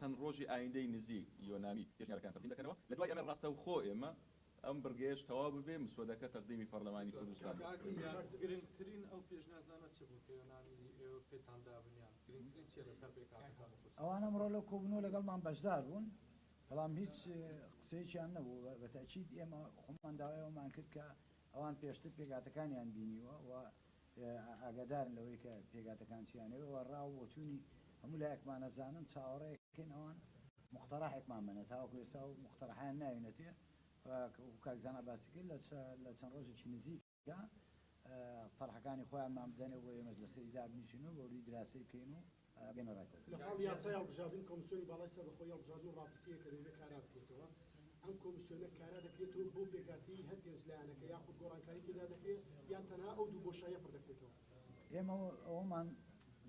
چەند ڕۆژی ئایندەی نزیک یۆنامی پێشنیارەکان تەقدیم دەکەنەوە لە دوای ئەمە ڕاستەوخۆ ئێمە ئەم بڕگەیەش تەواو ببێ مسودەکە تەقدیمی پەرلەمانی کوردستان گرنگترین ئەو پێشنیازانە چ بوو کە یۆنامی ئێوە پێتان دابنیان گرنگترین چیە لەسەر پێکهاتەکان ئەوان ئەمڕۆ لە کۆبوونەوە لەگەڵمان بەشدار بوون بەڵام هیچ قسەیەکیان نەبوو بە تەکید ئێمە خۆمان داوایەوەمان کرد کە ئەوان پێشتر پێکهاتەکانیان بینیوە و ئاگادارن لەوەی کە پێکهاتەکان چیانەوە ڕاو بۆ چوونی هەموو لایەکمان نەزانن چاوەڕێکن ئەوان مقتەڕەحێکمان بنێت تاوەکو ئێستا و مقتەڕەحیان ناوێنێتێ کاکزانە باسی کرد لە چەند ڕۆژێکی نزیکە طرحەکانی خۆیانمان بدەنێ بۆ ئێمەش لەسەری دابنیشین و بەوری دراسی بکەین و بێنە ڕێکەوە لە حاڵ یاسای هەڵبژاردن کۆمیسیۆنی باڵای سەربەخۆی هەڵبژاردن و ڕاپرسیەکە لەوێ کارا دەکرێتەوە ئەم کۆمیسیۆنە کارا دەکرێتەوە بۆ پێکهاتی هەر پێنجلایەنەکە یاخود گۆڕانکاری تێدا دەکرێت یان تەنها ئەو دوو بۆشاییە پڕ دەکرێتەوە ئێمە ئەومان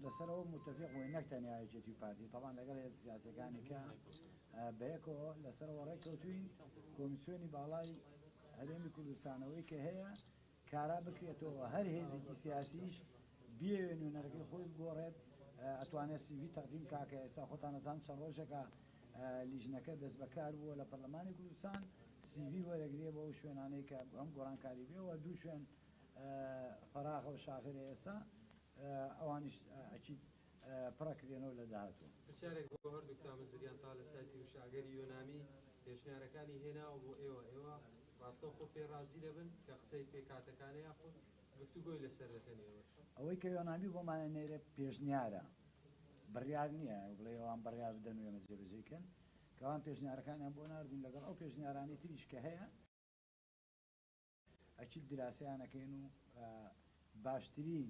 لەسەرەوە متفق بووین نەک تەنیا یەکێتی پارتی طبعا لەگەڵ هێز سیاسەکانی کە بەیەکەوە لەسەرەوە ڕێککەوتوین کۆمیسیۆنی باڵای هەرێمی کوردستانەوەی کە هەیە کارا بکرێتەوە هەر هێزێکی سیاسیش بێوێ نوێنەرەکەی خۆی بگۆڕێت ئەتوانێت سیوی تەقدیم کاکە ئێستا خۆتان نەزان چەند ڕۆژێکە لیژنەکە دەست بەکار بووە لە پەرلەمانی کوردستان سیوی وەرەگرێ بە ئەو شوێنانەی کە ئەم گۆڕانکاری بێەوە دوو شوێن فەراغە و شاخرە ئێستا ئەوانیش ئەچیت پڕەکرێنەوە لە داهاتوە پرسیارێک بۆ هەردوو کامەزریان تا لە سایتی وشاگەری یۆنامی پێشنیارەکانی هێناوە بۆ ئێوە ڕاستەوخۆ پێڕازی دەبن کە قسەی پێکهاتەکانە یاخود گفتوگۆی لەسەر دەکەن ئێوەش ئەوەی کە یۆنامی بۆمانە نێرە پێشنیارە بڕیار نییە بڵێ ئەوان بڕیار بدەن و ئێمە جێبەجێکەن کەوان پێشنیارەکانیان بۆ ناردین لەگەڵ ئەو پێشنیارانی تریش کە هەیە ئەچیت دراسەیانەکەین و باشترین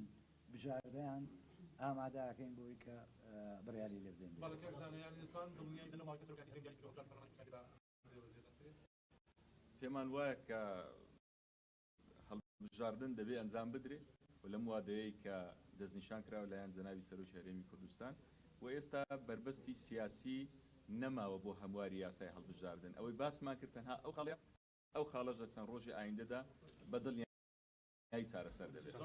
بژاردەیان ئامادەکەین بۆی کە بڕیاری لێ بدەین پێمان وایە کە هەڵبژاردن دەبێ ئەنجام بدرێت و لەم وادەیەی کە دەستنیشان کراوە لایەن جەنابی سەرۆکی هەرێمی کوردستان و ئێستا بربەستی سیاسی نەماوە بۆ هەمواری یاسای هەڵبژاردن ئەوەی باسمان کرد تەنها ئەو خاڵەش لە چەند ڕۆژی ئایندەدا بەدڵنیایی چارەسەر دەبێت.